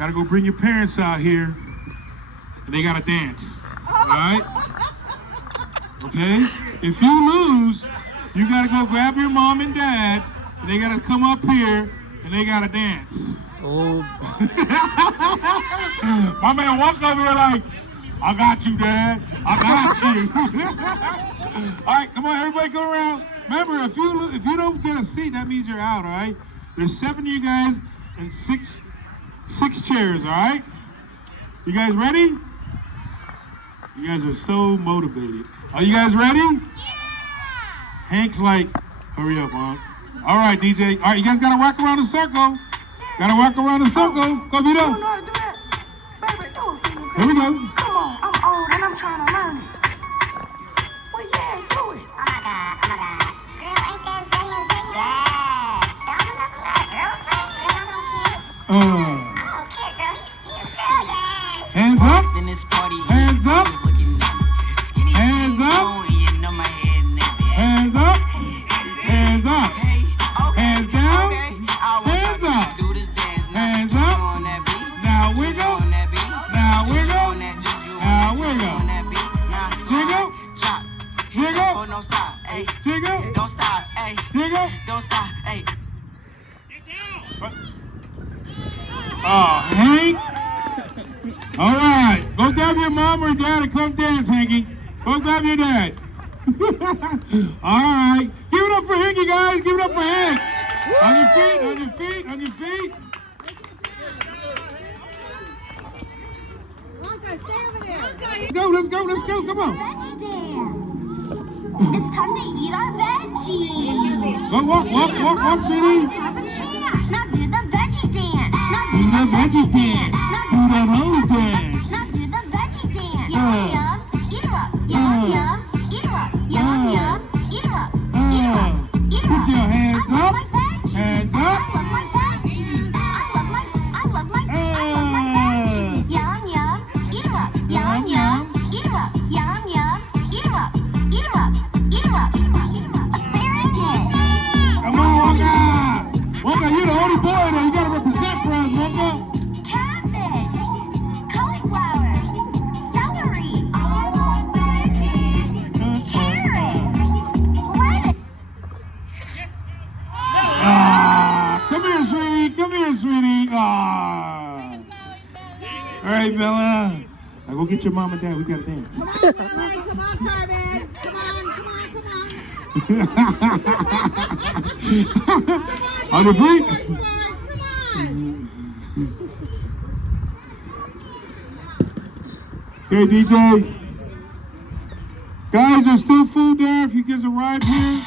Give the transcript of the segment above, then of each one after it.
Gotta go bring your parents out here, and they gotta dance. All right? Okay? If you lose, you gotta go grab your mom and dad, and they gotta come up here, and they gotta dance. Oh. My man walked over here like, I got you, Dad. I got you. All right, come on, everybody go around. Remember, if you don't get a seat, that means you're out, all right? There's 7 of you guys and six chairs, all right? You guys ready? You guys are so motivated. Are you guys ready? Yeah! Hank's like, hurry up, Mom. All right, DJ. All right, you guys gotta walk around the circle. Gotta walk around the circle. Go, Vito. You know how to do that? Baby, do it for me. Here we go. Come on, I'm old and I'm trying to learn it. Well, yeah, do it. Oh my God. Girl, ain't that singing? Yes. I don't care, girl. He's still good. Yes. Hands up. In this party, Hands up. looking at me. Skinny Hands jeans up. on, you know my head and everything. Hands up. Hands up. Hey, okay, Hands down. okay. I want Hands to up. do this dance now. Hands Juju up. on that beat. Now Juju wiggle. on that beat. Now Juju wiggle. on that juju on Now that juju wiggle. on that beat. Now Jiggle. slide, chop. Jiggle. Oh, don't stop, hey. Jiggle. Don't stop, hey. Jiggle. Don't stop, hey. Oh, Hank. All right. Go grab your mom or dad and come dance, Hanky. Go grab your dad. All right. Give it up for Hanky, guys. Give it up for Hank. On your feet, on your feet, on your feet. Let's go, let's go. Come on. Veggie dance. It's time to eat our veggies. Go, walk, sweetie. Have a chair. Now do the veggie dance. Now do Do the the veggie veggie dance. dance. Do the whole dance. Now do the veggie dance. Yum yum, eat 'em up. Yum yum, eat 'em up. Yum yum, eat 'em up. Eat 'em up. Eat 'em up. Put your hands I up. love my veggies. Hands up. I love my veggies. I love my veggies. Yum yum, eat 'em up. Yum yum, eat 'em up. Yum yum, eat 'em up. Eat 'em up. Eat 'em up. Eat 'em up. Asparagus. Come on, Wonka. Wonka, you're the only boy there. You gotta represent for us, Wonka. Cabbage, cauliflower, celery, I love veggies, carrots, lettuce. Ah, come here, sweetie. Come here, sweetie. Ah. All right, Bella. Now go get your mom and dad. We gotta dance. Come on, Carmen. Come on. On the feet. Come on. Okay, DJ. Guys, there's still food there. If you guys arrive here,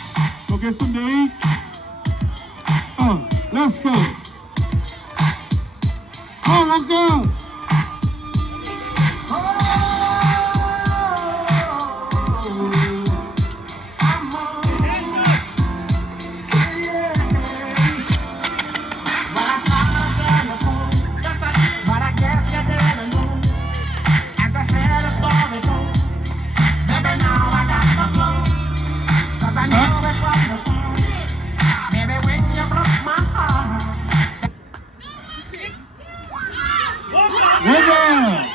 go get some to eat. Oh, let's go. Oh, let's go. Wiggle.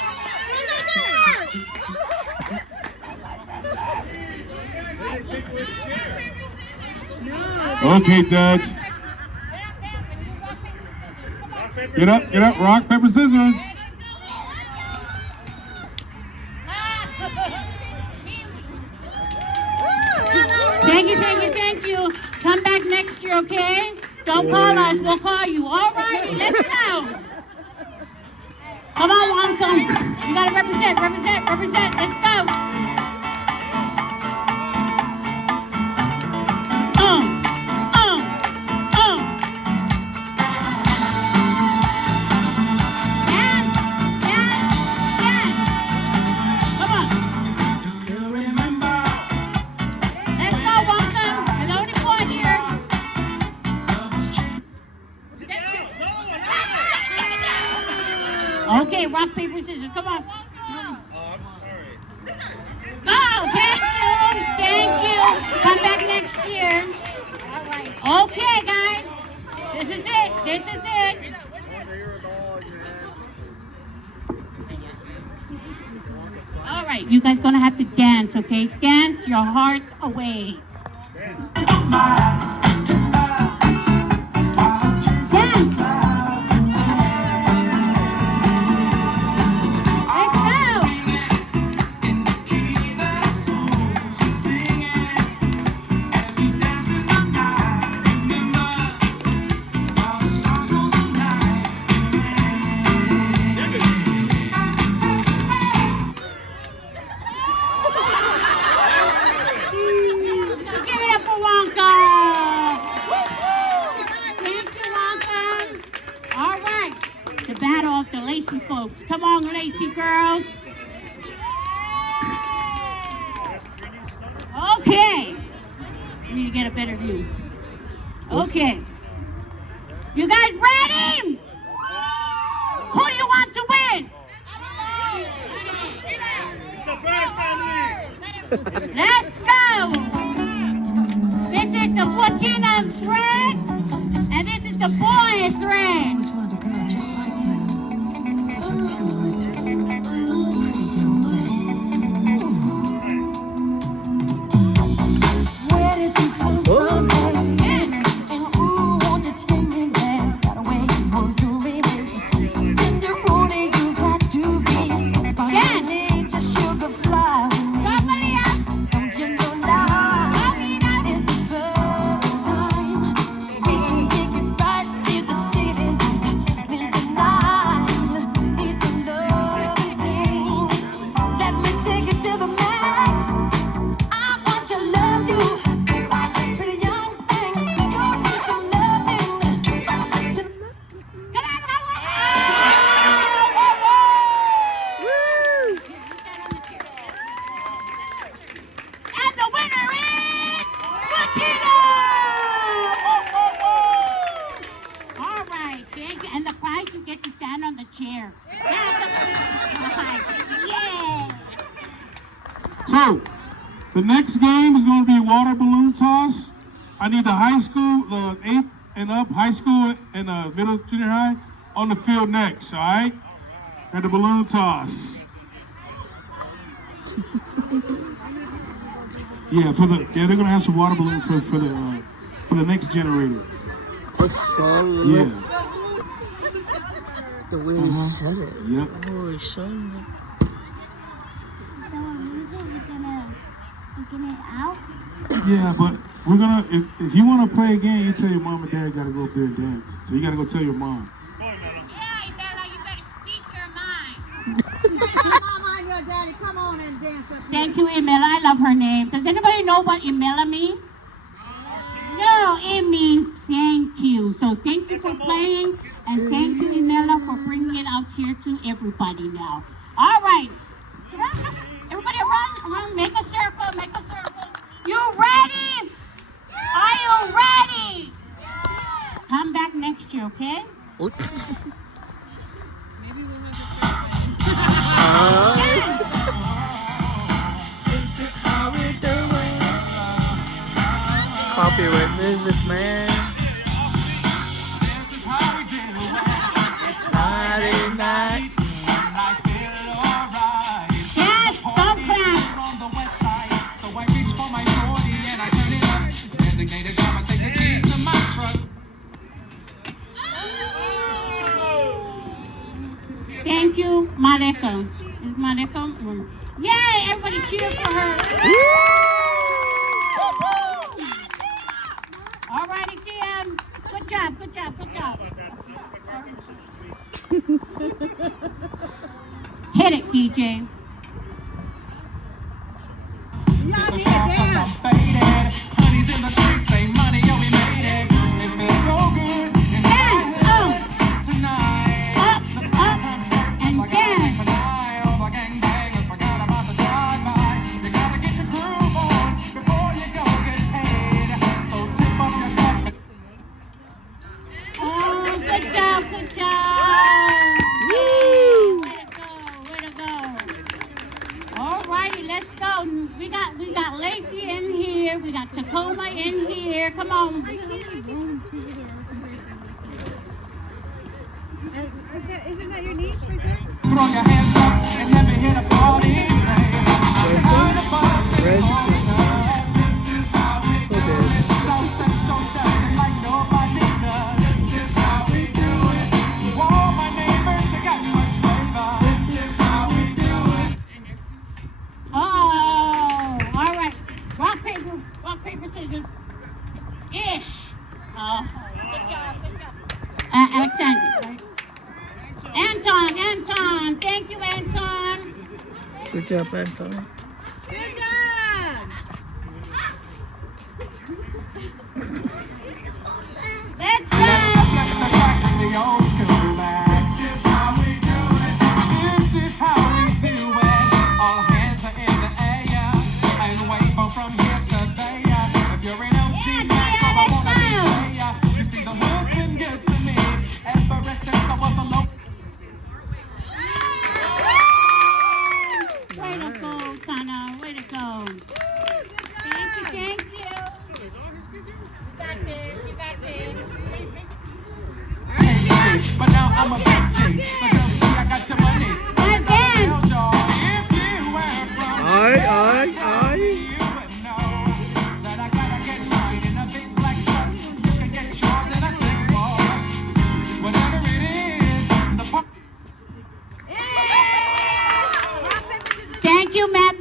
Okay, Dutch. Get up, rock, paper, scissors. Thank you. Come back next year, okay? Don't call us, we'll call you. All righty, let's go. Come on, Wonka. You gotta represent. Let's go. Come on. Let's go, Wonka. You're the only boy here. Okay, rock, paper, scissors. Come on. Oh, thank you. Come back next year. Okay, guys. This is it. right, you guys gonna have to dance, okay? Dance your heart away. Dance. Let's go. Give it up for Wonka. Woo-hoo. Thank you, Wonka. All right, the battle of the Lacey folks. Come on, Lacey girls. Okay. We need to get a better view. Okay. You guys ready? Who do you want to win? Let's go. This is the 14 thread, and this is the boy thread. Where did you come from, baby? And who won't you take me there? That way you want to be, baby. In the road you got to be. Spontaneous, just sugar fly. Go, Malia. Don't you know now? Go, Mina. It's the perfect time. We can kick it right to the city lights. When the night needs to love again. Let me take it to the max. I want to love you. Pretty young thing. You need some loving. Come on, come on. And the winner is Regina! All right, thank you. And the prize, you get to stand on the chair. That's the prize. Yeah. So, the next game is going to be water balloon toss. I need the high school, the 8 and up, high school and middle junior high on the field next, all right? And the balloon toss. Yeah, they're gonna have some water balloons for the next generator. Yeah. The way you said it. Yep. Holy son. Yeah, but we're gonna if you wanna play a game, you tell your mom and dad gotta go up there and dance. So you gotta go tell your mom. Yeah, Bella, you better speak your mind. Mama and your daddy, come on and dance up here. Thank you, Imela. I love her name. Does anybody know what Imela means? No, it means thank you. So thank you for playing, and thank you, Imela, for bringing it out here to everybody now. All right. Everybody around, make a circle, make a circle. You ready? Are you ready? Come back next year, okay? Copyright music, man. Friday night. Yes, don't clap. Thank you, Maleko. Is Maleko? Yay, everybody cheer for her. Woo-hoo. All righty, TM. Good job, good job, good job. Hit it, DJ. Y'all need to dance. Dance, up, and dance. Oh, good job, good job. Yay, way to go. All righty, let's go. We got Lacey in here. We got Tacoma in here. Come on. Isn't that your niece right there? Throw your hands up and let me hear the party say. Red. Oh, all right. Rock, paper, scissors. Ish. Oh, good job. Alexander, right? Anton. Thank you, Anton. Good job, Anton. Good job. Let's go. Way to go, Sana. Way to go. Thank you. You got this. But now I'm a big G. But don't see I got the money. Again. Tell y'all if you were from Aye. you would know that I gotta get mine in a big black truck. You can get yours in a 6-ball. Whatever it is, the pop. Thank you, Matt.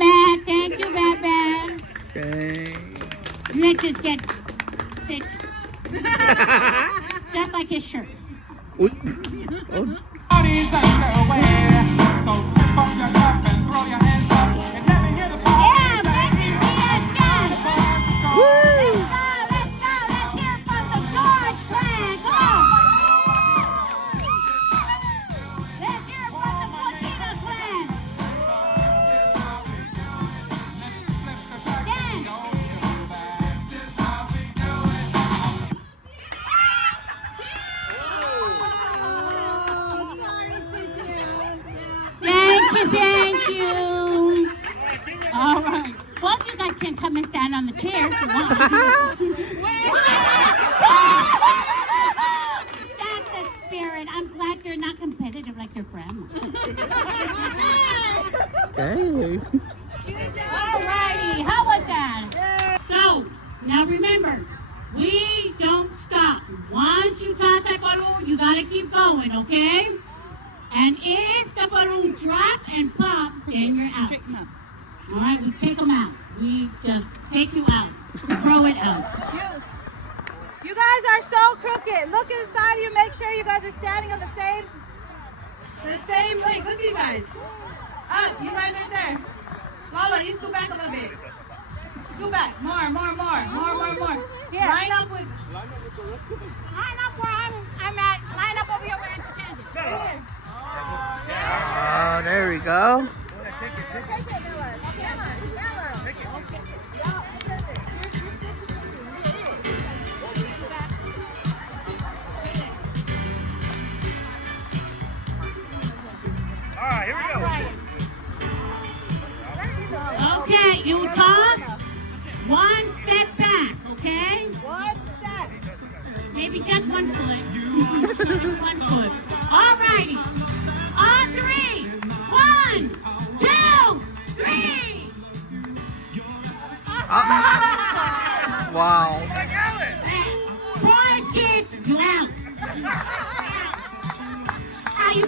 Dang. Snitches get stitched. Just like his shirt. Ooh. Oh. Party's underway. So tip up your cup and throw your hands up and let me hear the party say, Let's go. Woo. Let's hear it from the George clan. Come on. Let's hear it from the Poquito clan. Dance. Thank you. All right. Both of you guys can come and stand on the chair if you want. That's the spirit. I'm glad you're not competitive like your grandma. Dang. All righty. How was that? So, now remember, we don't stop. Once you toss that balloon, you got to keep going, okay? And if the balloon drops and pops, then you're out. All right, we take them out. We just take you out. Throw it out. You guys are so crooked. Look inside you. Make sure you guys are standing on the same length. Look at you guys. Up. You guys are there. Lola, you scoot back a little bit. Scoot back. More. Here. Line up with. Line up where I'm at. Line up over here where it's standing. Here. Oh, there we go. Take it, Bella. Okay, you toss. One step back, okay? One step. Maybe just one foot. One foot. All righty. On 3. 1, 2, 3. Wow. Boy, kid, you out. How you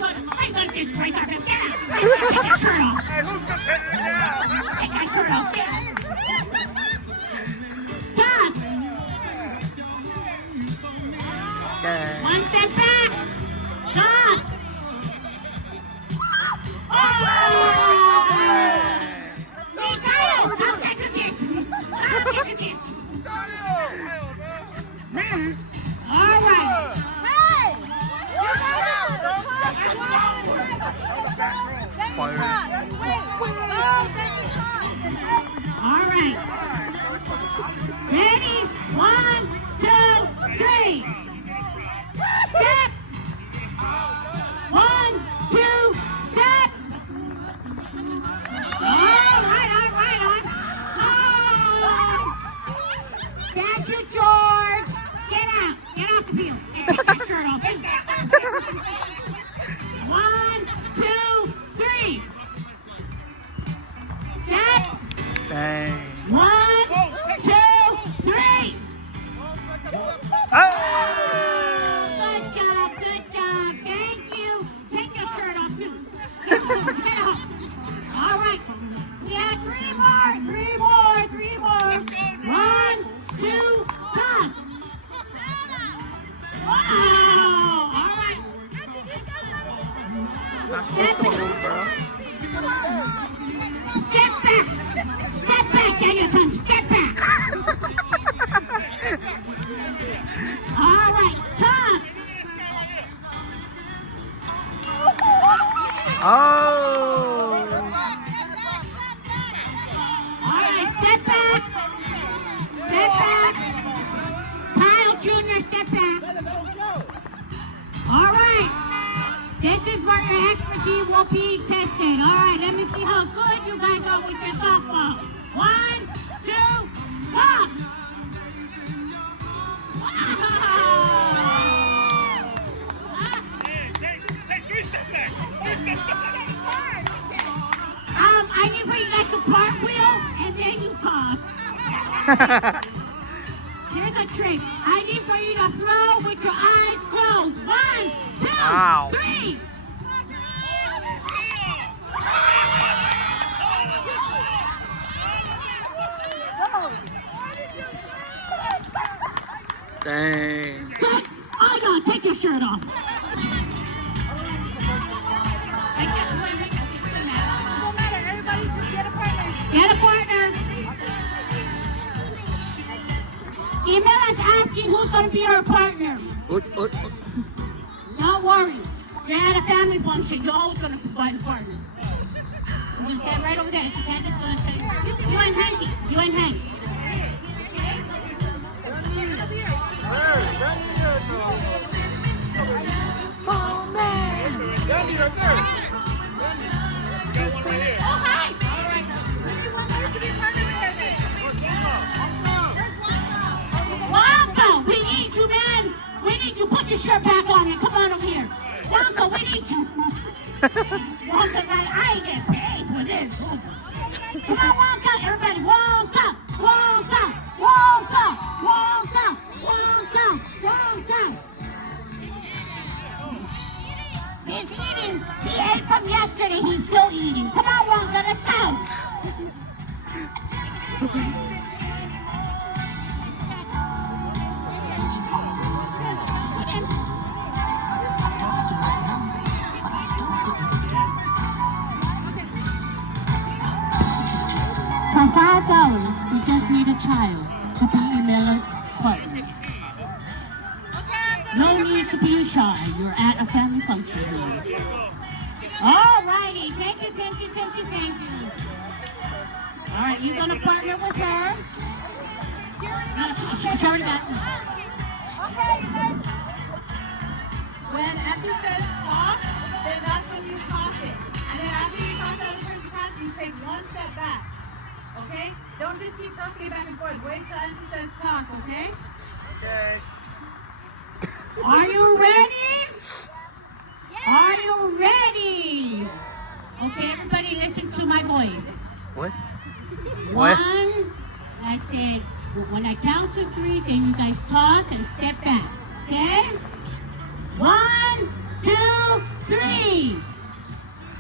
gonna disgrace our family? Get out. Take that shirt off. Take that shirt off. Get out. Toss. Dang. One step back. Toss. All right. All right. Ready? 1, 2, 3. Step. 1, 2, step. All right. Thank you, George. Get out. Get off the field. And take that shirt off. 1, 2, 3. Step. Not supposed to move, bro. Step back. Step back, Danielson. Step back. All right, toss. Oh. All right, step back. Step back. Kyle Jr., step back. All right. This is where your expertise will be tested. All right, let me see how good you guys are with your softball. 1, 2, toss. I need for you guys to cartwheel and then you toss. Here's a trick. I need for you to throw with your eyes closed. 1, 2, Ow. 3. Dang. Oh no, take your shirt off. Get a partner. Email us asking who's going to be our partner. Don't worry. You're at a family function. You're always going to provide a partner. You're going to stand right over there. If you can't, just going to say, you and Hanky. You and Hank. Oh, hi. Wonka, we need you, man. We need you. Put your shirt back on and come on over here. Wonka, we need you. Wonka's like, I ain't get paid for this. Come on, Wonka, everybody. Wonka, Wonka, Wonka, Wonka, Wonka, Wonka. He's eating. He ate from yesterday. He's still eating. Come on, Wonka, let's go. For $5, we just need a child to be Emila's partner. No need to be shy. You're at a family function here. All righty. Thank you, thank you, thank you, thank you. All right, you gonna partner with her? No, she already got it. When Andrew says toss, then that's when you toss it. And then after you toss that person pass, you take one step back. Okay? Don't just keep tossing it back and forth. Wait till Andrew says toss, okay? Okay. Are you ready? Are you ready? Okay, everybody listen to my voice. What? One, What? I said, when I count to 3, then you guys toss and step back. Okay? 1, 2, 3.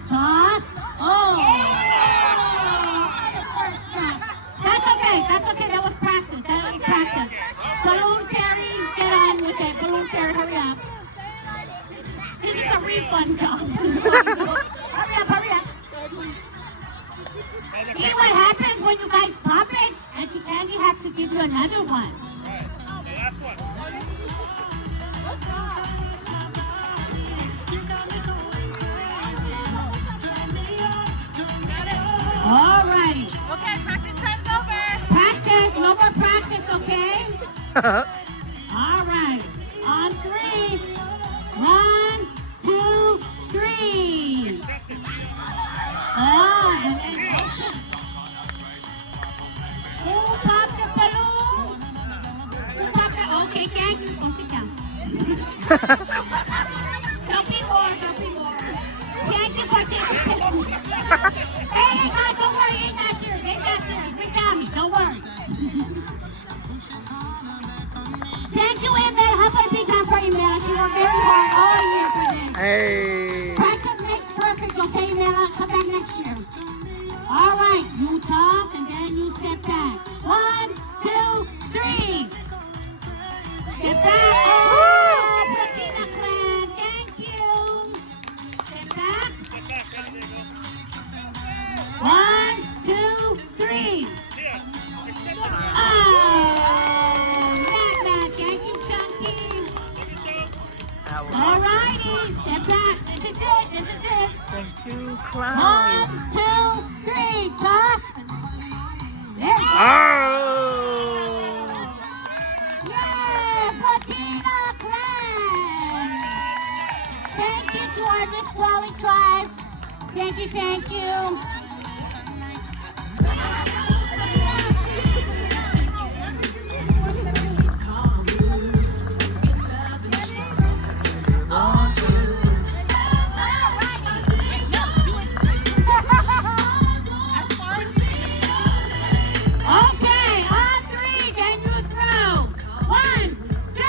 Toss. Oh. That's okay. That's okay. That was practice. That was practice. Balloon Fairy, get on with it. Balloon Fairy, hurry up. This is a refund job. Hurry up, hurry up. See what happens when you guys pop it? And Andy has to give you another one. All righty. Okay, practice time's over. Practice. No more practice, okay? All right. On 3. 1, 2, 3. Oh, and then open. Who popped the balloon? Who popped the... Okay, thank you. Go sit down. Don't be more. Don't be more. Thank you for participating. Hey, God, don't worry. Ain't that serious. Ain't that serious. Bring down me. Don't worry. Thank you, Emmett. How about a big time for Emmett? She worked very hard all year for this. Hey. Practice makes perfect, okay, Emmett? Come back next year. All right, you toss and then you step back. 1, 2, 3. Step back. Oh, Patina clan. Thank you. Step back. 2, clown. 1, 2, 3, toss. Oh! Yeah, Patina Clan. Thank you to our Nisqually tribe. Thank you, thank you. Okay, on 3, can you throw? 1, 2,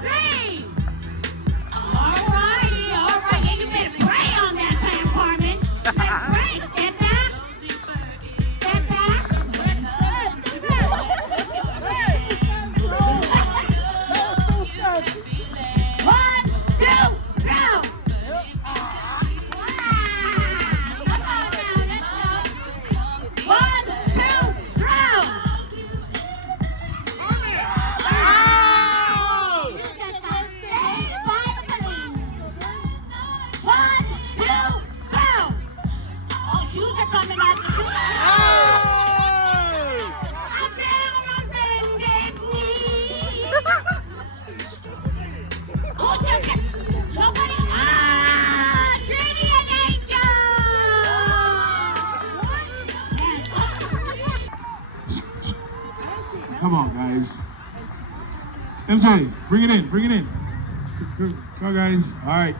3. Alrighty, alright. And you better pray on that, Pam Carmen. You better pray. Step back. Step back. 1, 2, throw. Come on now, let's go. 1, 2, throw. One, two, go! Oh, shoes are coming out. The shoes are I'm down on bended knee. Who took it? Somebody. Ah, Trini and Angel. Come on, guys. MJ, bring it in, bring it in. Come on, guys. All right.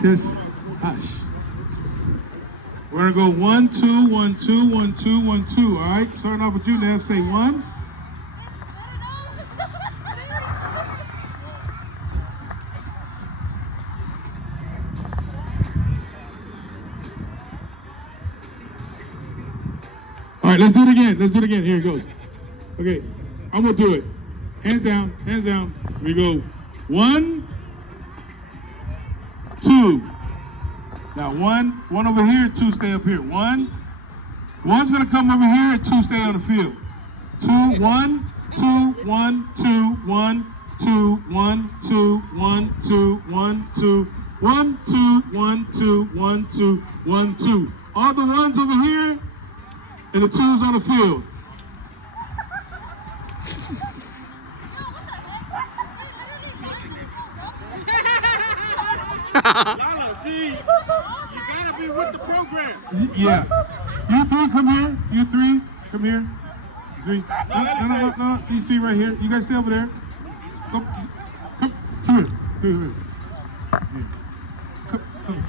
Just hush. We're gonna go 1, 2, 1, 2, 1, 2, 1, 2. All right. Starting off with you, Nev. Say 1. All right, let's do it again. Let's do it again. Here it goes. Okay, I'm gonna do it. Hands down, hands down. Here we go. 1, 2. Now one over here, 2 stay up here. One's gonna come over here, and 2 stay on the field. 2, 1, 2, 1, 2, 1, 2, 1, 2, 1, 2, 1, 2, 1, 2, 1, 2, 1, 2, 1, 2. All the 1s over here, and the 2s on the field. Lala, see, you gotta be with the program. Yeah. You 3 come here. You 3 come here. 3. No. These 3 right here. You guys stay over there. Come here. Here. Come.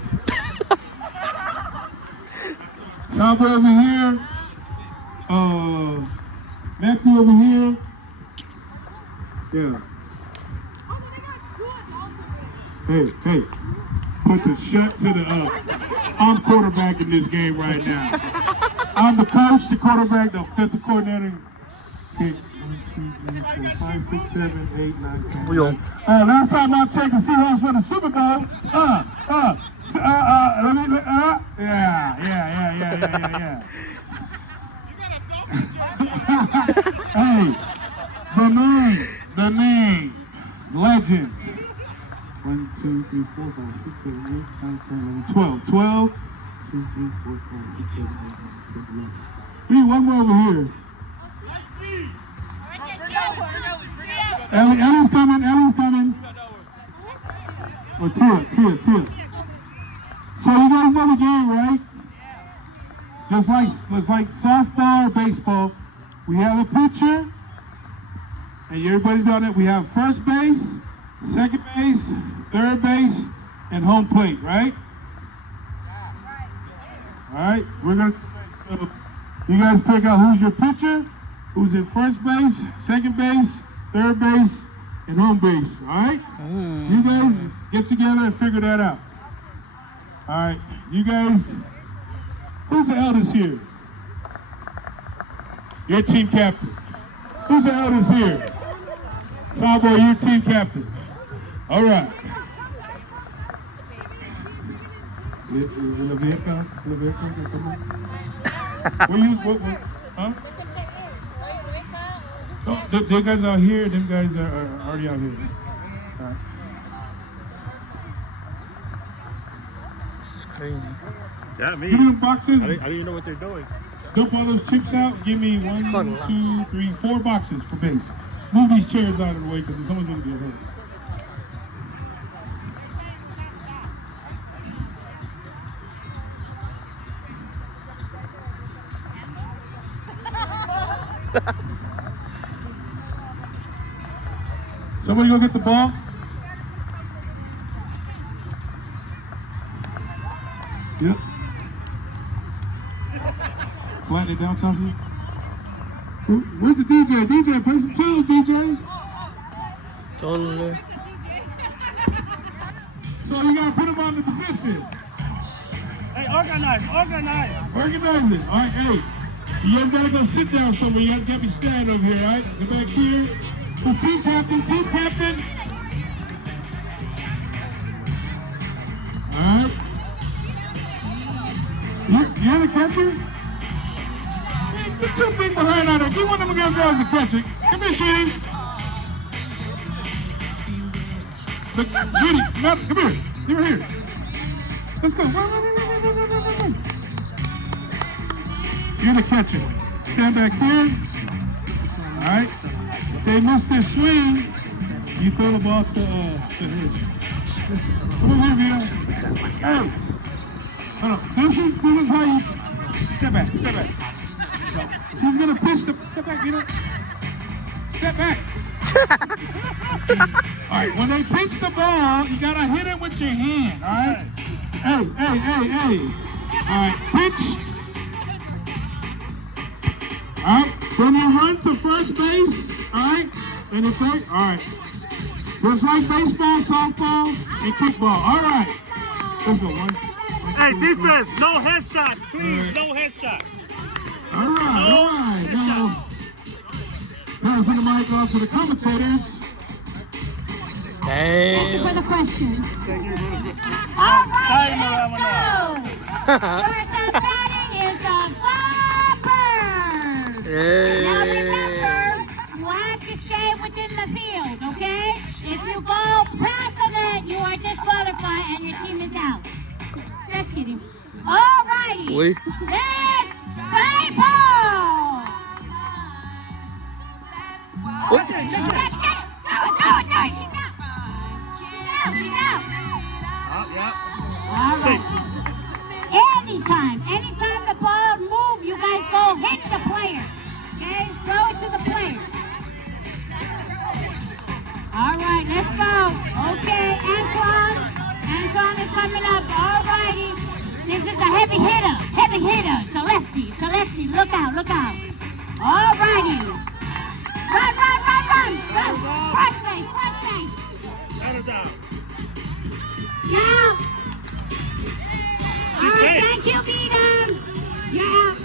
Samba over here. Matthew over here. Yeah. Hey. Put the shut to the up. I'm quarterbacking this game right now. I'm the coach, the quarterback, the offensive coordinator. Okay, 1, 2, 3, 4, 5, 6, 7, 8, 9, 10. Last time I checked, the Seahawks won the Super Bowl. Yeah. Hey, the name, legend. 1, 2, 3, 4, 5, 6, 7, 8, 9, 10, 11, 12. 12. 2, 3, 4, 5, 6, 7, 8, 9, 10, 11. We need one more over here. Ellie's coming. Or Tia. So you guys know the game, right? Just like softball or baseball, we have a pitcher, and everybody's doing it. We have first base, second base, third base, and home plate, right? All right, we're gonna. You guys pick out who's your pitcher, who's in first base, second base, third base, and home base. All right? You guys get together and figure that out. All right, you guys. Who's the eldest here? Your team captain. Who's the eldest here? Sawboy, your team captain. All right. Huh? Oh, the guys out here, them guys are already out here. This is crazy. Yeah, me. Give me them boxes. I don't even know what they're doing. Dump all those chips out. Give me fun, 1, 2, 3, 4 boxes for base. Move these chairs out of the way because someone's going to get hurt. Somebody go get the ball. Yep. Flatten it down, Chelsea. Where's the DJ? DJ, play some tunes, DJ. Totally. So you gotta put him on the position. Hey, organize. Organize it. All right, hey. You guys gotta go sit down somewhere. You guys gotta be standing over here, all right? So back here. The team captain. All right. You're the catcher? Get your big behind out there. Give one of them girls a catcher. Come here, sweetie. Look, sweetie, come here. You're here. Let's go. Run. You're the catcher. Stand back here. All right. If they miss their swing, you throw the ball to her. Come over here, Vito. Hey. Hold on. This is how you step back. No. She's gonna pitch the step back, Vito. Step back. All right. When they pitch the ball, you gotta hit it with your hand. All right. Hey. All right. Pitch. All right, when you run to first base, all right, and if they, all right, just like baseball, softball, and kickball. All right, let's go. One. Hey, defense, no headshots, please. No headshots. All right. Now, passing the mic off to the commentators. Thank you for Damn. the question. All right, let's go. First up batting is the Bombers. Now remember, you have to stay within the field, okay? If you go past the net, you are disqualified and your team is out. Just kidding. All righty. Oui. Let's play ball. What? No, she's out. All right. Anytime the ball moves, you guys go hit the player. Okay? Throw it to the player. All right, let's go. Okay, Antoine is coming up. All righty. This is a heavy hitter. It's a lefty. Look out. All righty. Run. First base. Shut it down. Now. All right, thank you, Vita. Yeah.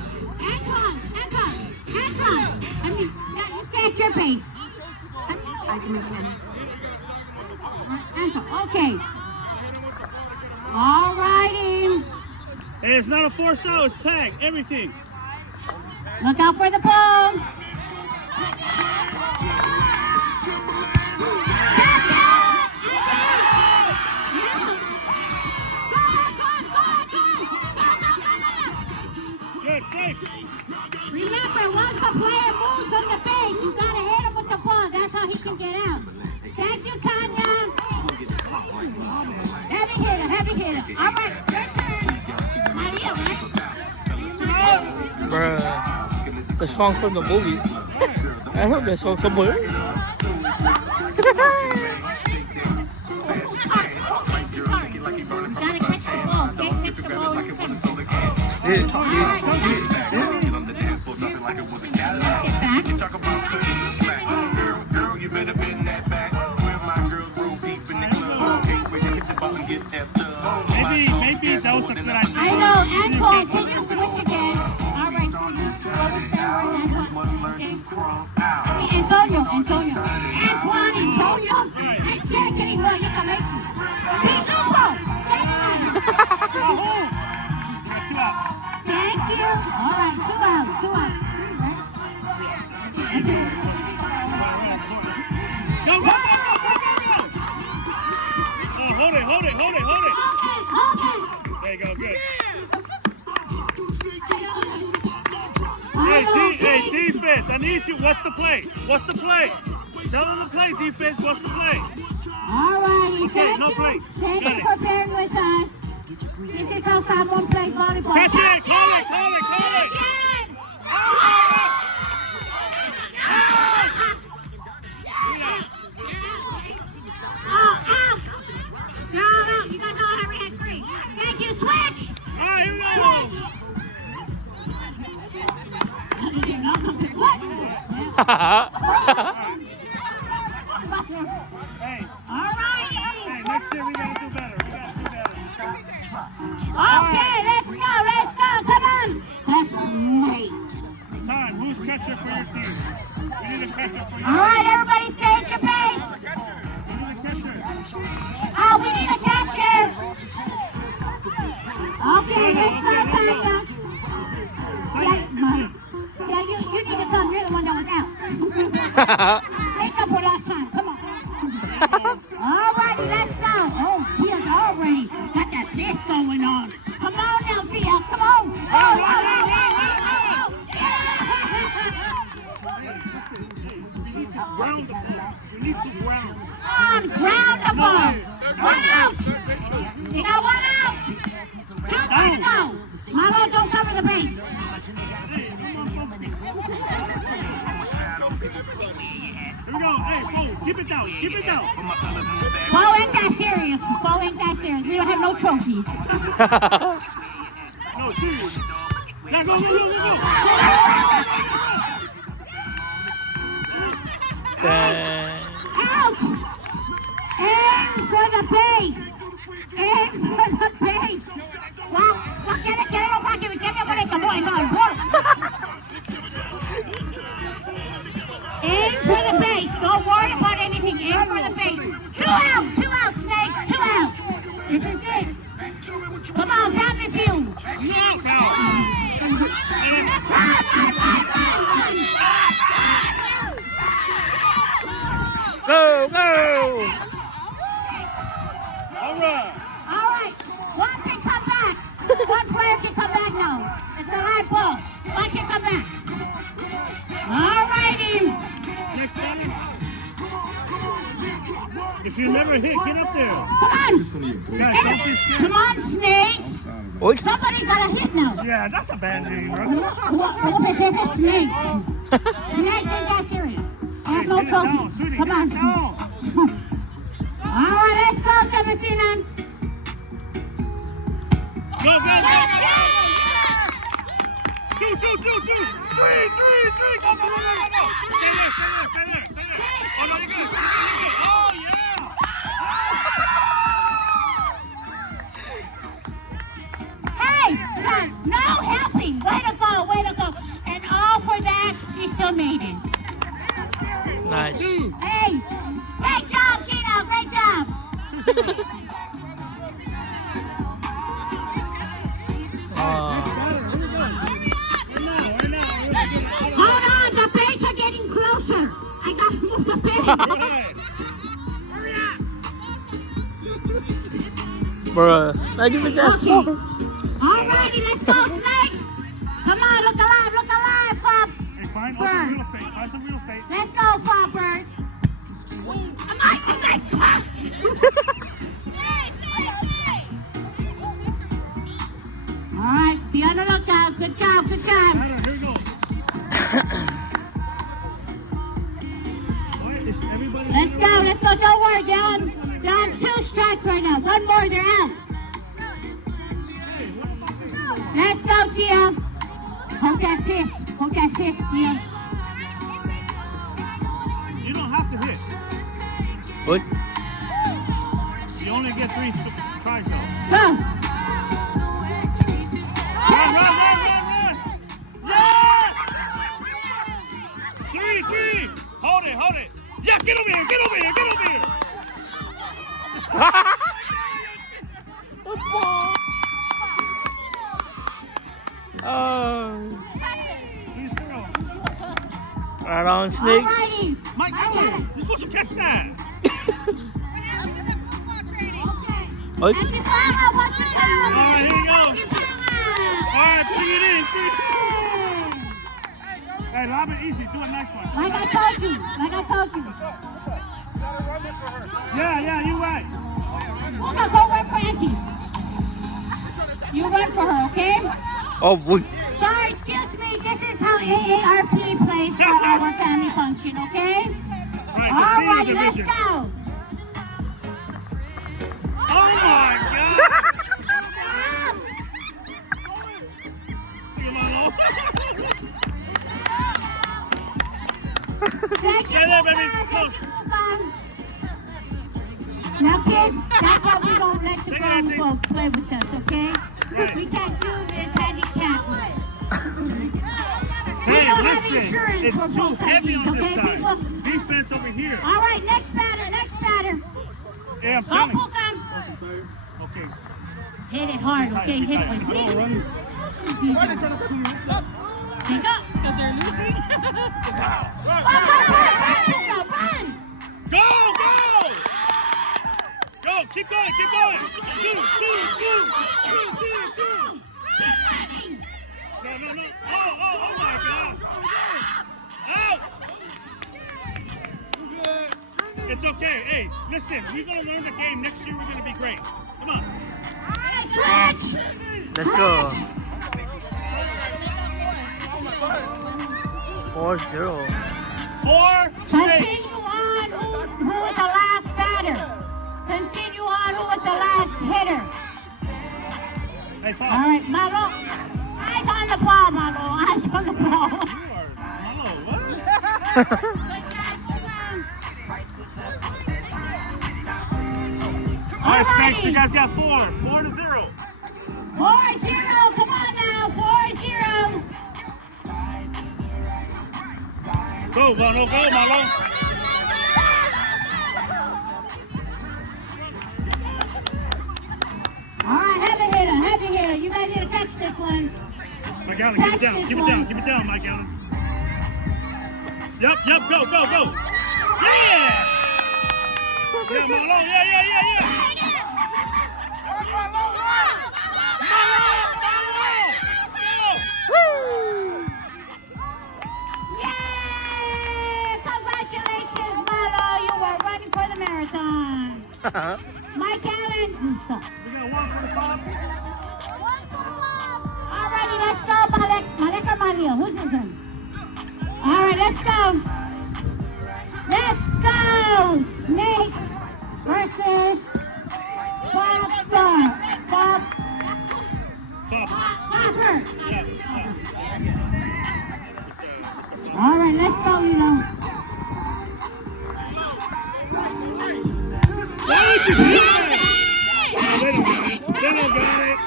Antoine. I mean, yeah, you stay at your base. I can make it. Antoine, okay. All righty. Hey, it's not a force out, it's tag, everything. Look out for the ball. Good, safe. Remember, once the player moves on the base, you gotta hit him with the ball. That's how he can get out. Thank you, Tanya. Heavy hitter. All right, your turn. Maria, right? Bruh. The song from the movie. I hope that song from the movie. Gotta catch the ball. Okay, catch the ball. Maybe that was a good idea. I know, Antoine, can you switch again? All right, Antonio. Antonio. I'm checking what you can make. Be super. Thank you. All right, two out. Go. There you go, good. I know, Hey, please. defense, I need you. What's the play? What's the play? Tell them to play, defense. What's the play? All righty, Okay, thank no you. play. Thank Got you it. for being with us. This is how someone plays volleyball. Catch it, call it, call it, call it. Oh, out. No, you guys all have red free. Thank you, switch. All right, here we go. Switch. Hey, All righty. hey, next year we gotta do better. We gotta do better. Okay, let's go. Come on. That's me. Time, who's catcher for your team? We need a catcher for your All right, everybody stay at your pace. We need a catcher. Oh, we need a catcher. Okay, let's go, Tanya. Yeah, you need to come. You're the one that was out. Make up for last time. Come on. All righty, let's go. Oh, Tia's already got that fist going on. Come on now, Tia. Come on. Ground the ball. We need to ground. Come on, ground the ball. 1 out. You got 1 out. 2 more to go. Mama, don't cover the base. Here we go. Hey, Bo, keep it down. Keep it down. Bo ain't that serious. Bo ain't that serious. We don't have no trophy. No, serious. Now go, go, go, go, go. Out! Aim for the base! Aim for the base! Well, get it off, get it por el boys on board. Aim for the base. Don't worry about anything. Aim for the base. 2 out, Snake. 2 out. This is it. Come on, family feud. No, foul. Go, go! All right. All right, one can come back. One player can come back now. It's a live ball. One can come back. All righty. Next batter. If you never hit, get up there. Come on. Guys, don't be scared. Come on, snakes. Oi. Somebody got a hit now. Yeah, that's a bad name, bro. What? Snakes. Snakes ain't that serious. There's no Get it down, trophy. sweetie, Come get on. it down. All right, let's go, Temesinan. Go, go, go, go, go. 2, 2, 2, 2. 3, 3, 3. Go, go, go, go, go, go. Stay there, stay there, stay there, stay there. Oh, no, you're good. You're good, you're good. Oh, yeah. Hey, no helping. Way to go, way to go. And all for that, she still made it. Nice. Hey, great job, Tina. Great job. Hold on, the base are getting closer. I gotta move the base. Bruh, not even that Okay. far. Alrighty, let's go, snakes. Come on, look alive, Fob. Hey, find some real estate. Find some real estate. Let's go, Fobbird. Come on, snake. All right, be on the lookout. Good job, good job. Here we go. All right, is everybody Let's go. Don't worry, they're on 2 strikes right now. 1 more, they're out. Let's go, Tia. Hold that fist, Tia. You don't have to hit. What? You only get 3 tries though. Go. Run, run, run, run, run! Run! 3, 3! Hold it! Yes, get over here! Oh. 3-0. Right on, snakes. Alrighty. Mike, no! You're supposed to catch that! Oi. And the mama wants to come. right, here you go. All right, bring it in. Hey, lob it easy. Do a nice one. Like I told you. Yeah, you right. Hold on, go run for Auntie. You run for her, okay? Oh, boy. Sorry, excuse me. This is how AARP plays for our family function, okay? Right, All the right, senior let's division. go. Oh my God! Come on, Lo. Thank you. Stay there, baby. Go. Now, kids, that's why we don't let the Take it, grown Auntie. folks play with us, okay? Right. We can't do this handicapped. We Hey, don't have listen. insurance It's for too folks like heavy these, on this okay, side. people? Defense over here. All right, next batter. Hey, I'm Go, telling you. Puka. Okay. Hit it hard, okay? Hit it. See? Take up. Run. Go! Go! Keep going! Two! No! Oh my God! Out! It's okay. Hey, listen, we're gonna learn the game. Next year we're gonna be great. Come on. Let's go. 4-0. 4 straight. Continue on. Who was the last batter? Continue on. Who was the last hitter? Hey, All Paul. right, Malo. Eyes on the ball, Malo. Eyes on the ball. Hello, what? All right, Spanx, you guys got 4. 4-0. 4-0. Come on now. 4-0. Go, Malo. All right, have a hitter. You guys need to catch this one. Mike Allen, keep it down, Mike Allen. Yep, go. Yeah, Malo, yeah. Yay! Congratulations, Malo. You were running for the marathon. Mike Allen. We're gonna work for the top. Alrighty, let's go, Malek or Mario? Who's this one? Alright, let's go. Snakes versus Popper. Alright, let's go, you know. Why'd you do that? They don't got it.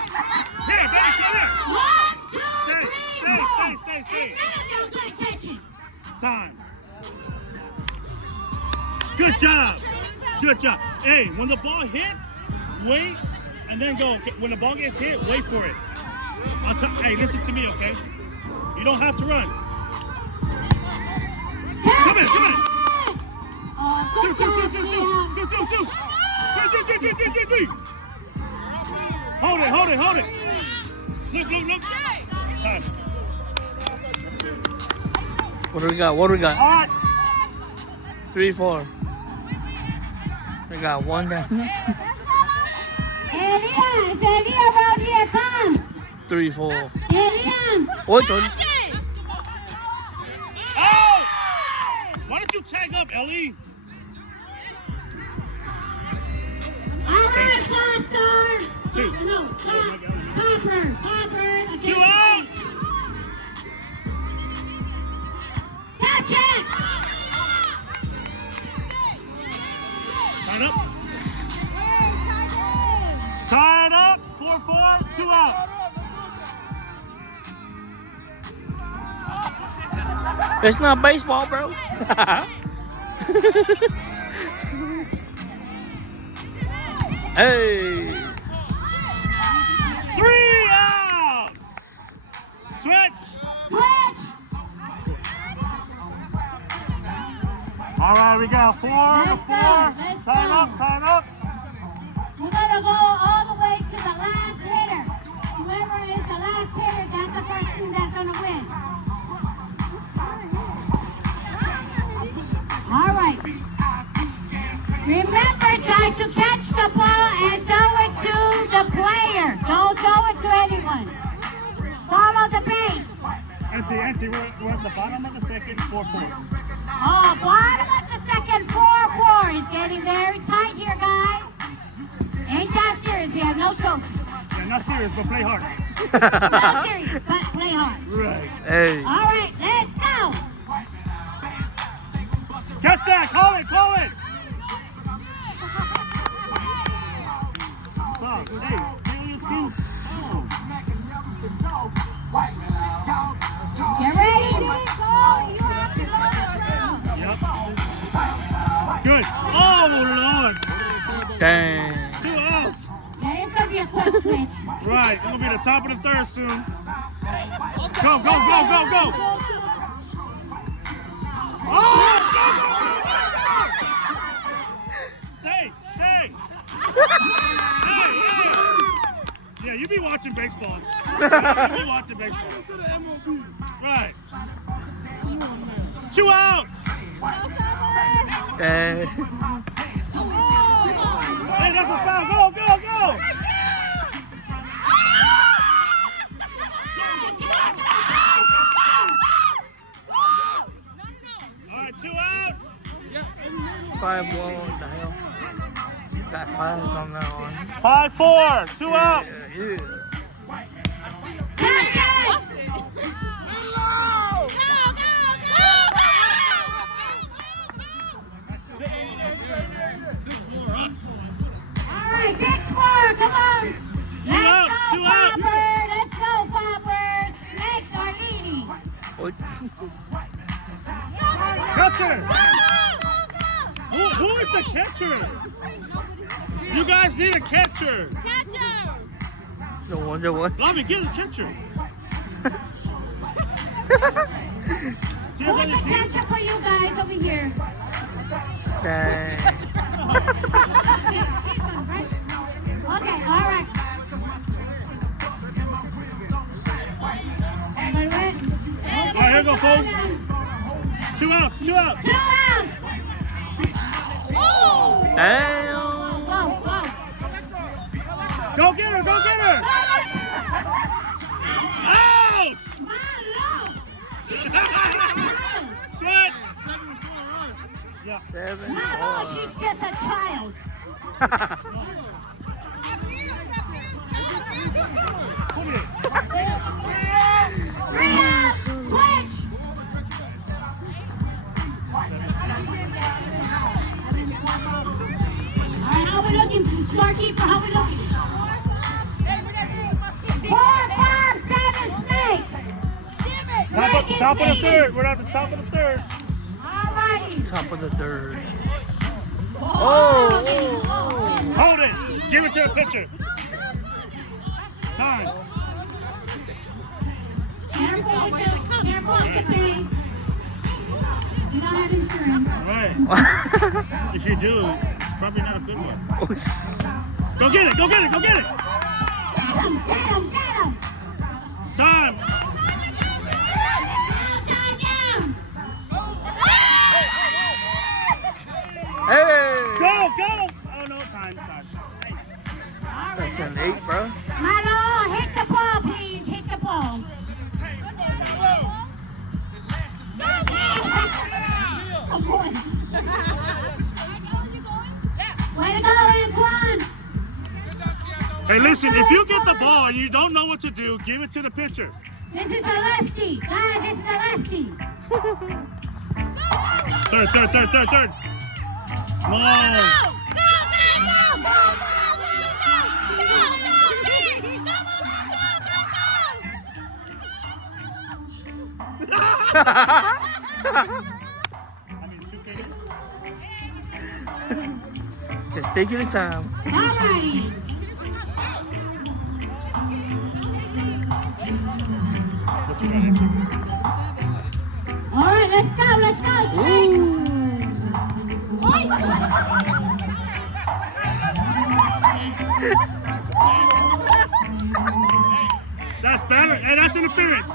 Yeah, baby, come here. 1, 2, 3, 4. Stay. Time. Good job. Hey, when the ball hits, wait, and then go. When the ball gets hit, wait for it. Hey, listen to me, okay? You don't have to run. Come in. Good job, Leon. Two. Hold it. Look. Time. What do we got? All right. 3-4. We got 1 down. Elia around here, come. 3-4. Elia. Oh, don't. Oh! Why don't you tag up, Ellie? All right, Foster. Two. No, Hopper. 2 outs. Catch it. Tied up. 4-4. 2 outs. It's not baseball, bro. Hey. 3 outs. Switch. All right, we got 4 Let's go, 4. let's Tied go. up. We're gonna go all the way to the last hitter. See, we're at the bottom of the second, 4-4. Oh, bottom of the second, 4-4. It's getting very tight here, guys. Ain't that serious? We have no choice. Yeah, not serious, but play hard. Not serious, but play hard. Right. Hey. All right, let's go. Catch that! Call it! Call it! Stop. Hey, Get ready. Yep. Good. Oh, Lord. Dang. 2 outs. Yeah, it's going to be a quick switch. Right. It's going to be the top of the third soon. Go, go, go, go, go. Oh! Go, go, go, go, go. Stay, stay. Hey, hey. Yeah, you be watching baseball. You be watching baseball. Right. 2 outs. Dang. Hey, that's a foul. Go, go, go. All right, 2 outs. 5-1. What the hell? Got 5s on that one. 5-4. 2 outs. Yeah. Catch it. All right, 6-4. Come on. Let's go, Popper. Let's go, Poppers. Next, Arlene. What? Catcher. Who is the catcher? You guys need a catcher. No wonder what. Bobby, get a catcher. Who's the catcher for you guys over here? Dang. Okay, all right. Everybody ready? All right, here go, folks. 2 outs. 2 outs. 2 outs. Damn. Go, go. Go get her. Go get her. Out. Good. Yeah. 7. No, she's just a child. Come here. Switch. All right, how we looking? Scorekeeper, how we looking? 4, 5, 7, snakes. Top of the third. We're at the top of the third. All righty. Top of the third. Oh. Hold it. Give it to the pitcher. Time. Careful with the thing. You don't have insurance. Right. If you do, it's probably not a good one. Go get it. Go get it. Go get it. Get him, get him, get him. Time. Hey. Go, go. Oh, no. Time. That's an 8, bro. Mano, hit the ball, please. Hit the ball. Way to go, Antoine. Hey, listen. If you get the ball and you don't know what to do, give it to the pitcher. This is a lefty. Guys, this is a lefty. Third. Come on. Just taking his time. Alrighty. Alright, let's go, Snakes. That's better. Hey, that's interference.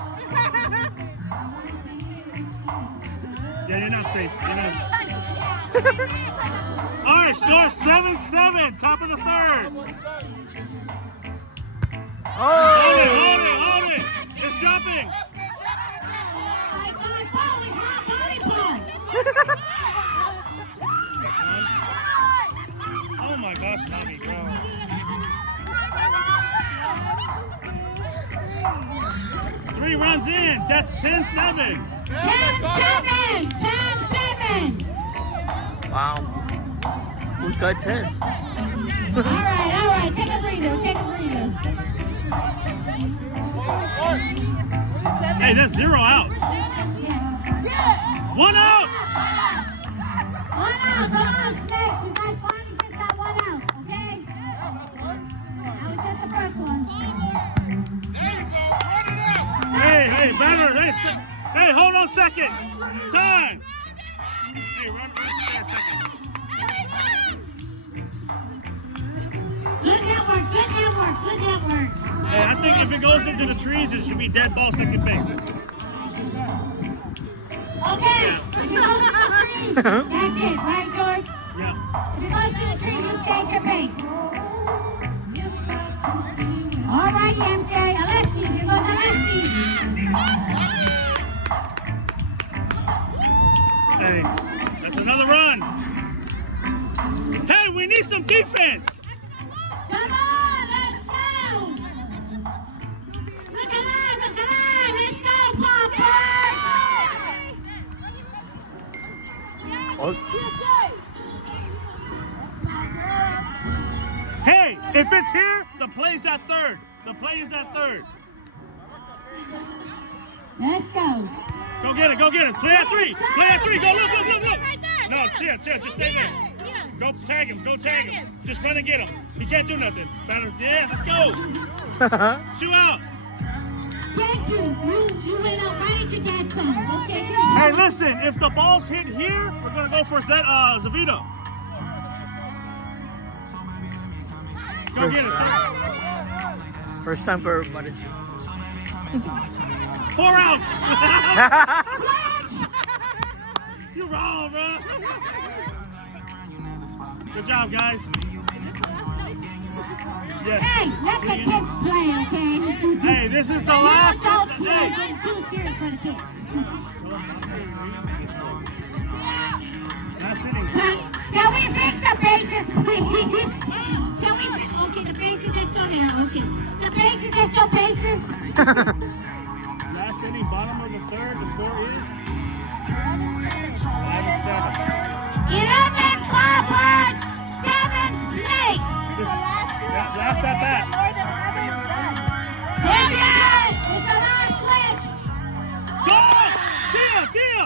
Yeah, you're not safe. You're not. All right, score 7-7, top of the third. Oh! Hold it. It's jumping. Oh my gosh, Tommy, bro. Three runs in. That's 10-7. 10-7. 10-7. Wow. Who's got 10? All right. Take a breather. Hey, that's 0 outs. Yes. 1 out. 1 out. Come on, Snakes. You guys finally just got 1 out, okay? That was just the first one. Hey, batter. Hey, hold on a second. Time. Hey, run stay a second. Good network. Hey, I think if it goes into the trees, it should be dead ball second base. Okay, if it goes to the tree, that's it, right, George? Yeah. If it goes to the tree, you stay at your base. All right, MJ, a lefty. Here goes a lefty. Hey, that's another run. Hey, we need some defense. Come on, let's go. Look at that, let's go, Papa. Oh, Hey, if it's here, the play's at third. The play is at third. Let's go. Go get it. Play at 3. Go, look. No, chill, just stay there. Go tag him. Just run and get him. He can't do nothing. Yeah, let's go. 2 out. Thank you. You went out right into that side. Let's take it. Hey, listen, if the ball's hit here, we're going to go for Zavito. Go get it. first time for everybody. 4 outs. You're wrong, bro. Good job, guys. Yes. Hey, let the kids play, okay? Hey, this is the last. Adults here Hey. getting too serious for the kids. Last inning. Can we fix the bases, please? Can we fix? Okay, the bases are still here. Okay, the bases are still bases. Last inning, bottom of the third. The score is 11-7. 11 Crawford, 7 Snakes. Last at bat. There it is. It's the last switch. Go! Tia!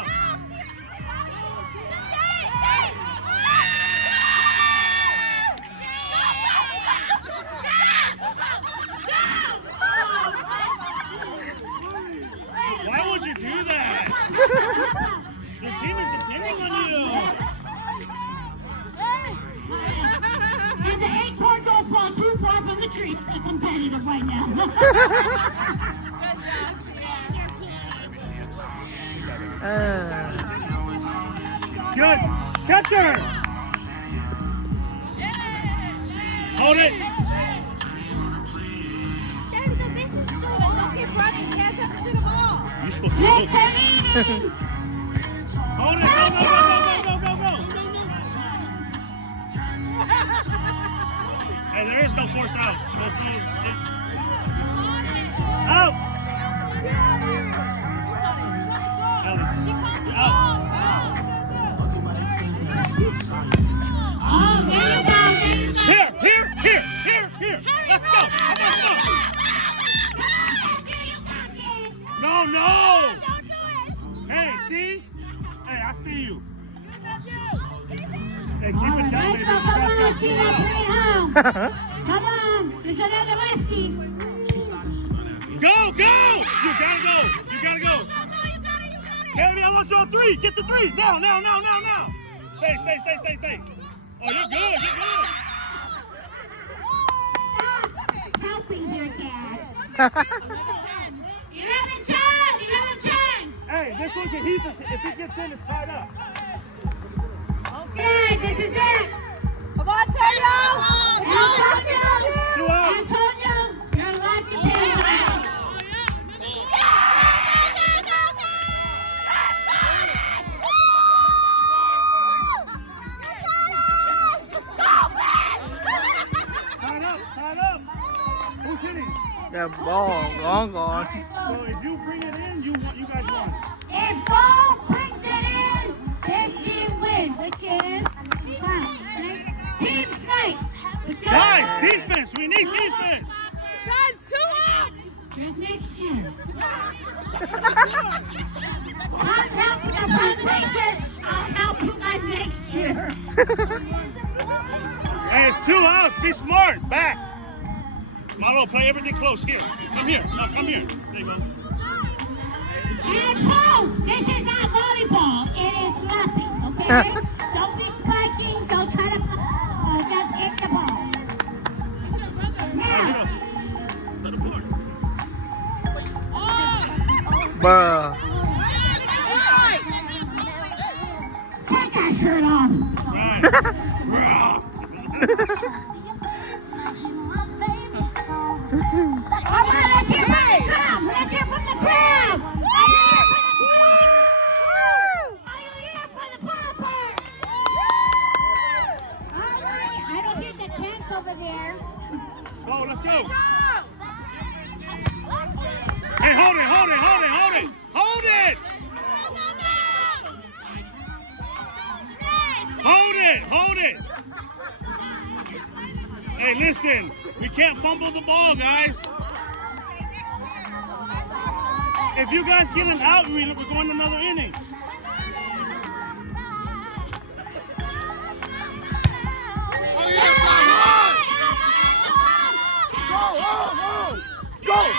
Why would you do that? Your team is depending on you. And the acorn don't fall too far from the tree. It's competitive right now. Good. Catcher! Hold it. You're supposed to Snakes go. are leading. Hold it. Go. Hey, there is no force out. Out. Oh, there you go. Here. Let's go. No. Hey, see? Hey, I see you. Hey, keep it down, Let's baby. go. Come on, see that pretty home. Come on. There's another lefty. Go! You gotta go. Baby, I want you on 3. Get the 3. Now. Stay. Oh, you're good. Helping here, Dad. 11-10. Hey, this one can heat. If he gets in, it's tied up. Okay, this is it. Come on, Taylor! Two out. Antonio, your life depends on us. That ball gone. So if you bring it in, you guys won. If Bo brings it in, this team wins, which is Team Snakes. Guys, defense. We need defense. Guys, 2 out. Just next year. I'm helping the fundraisers. I'll help you guys next year. Hey, it's 2 outs. Be smart. Back. Malo, play everything close. Here. Come here. No, come here. There you go. And Bo, this is not volleyball. It is nothing, okay? Don't be splashing. Don't try to just hit the ball. Now, Bruh. take that shirt off. Right. All right, let's hear from the crowd. Let's hear from the crowd. Are you here for the Snakes? Are you here for the Purple? All right, I don't hear the chants over there. Go, let's go. Hey, hold it, hold it, hold it, hold it. Hold it. Hold it, hold it. Hey, listen, we can't fumble the ball, guys. If you guys get an out, we're going to another inning. Go!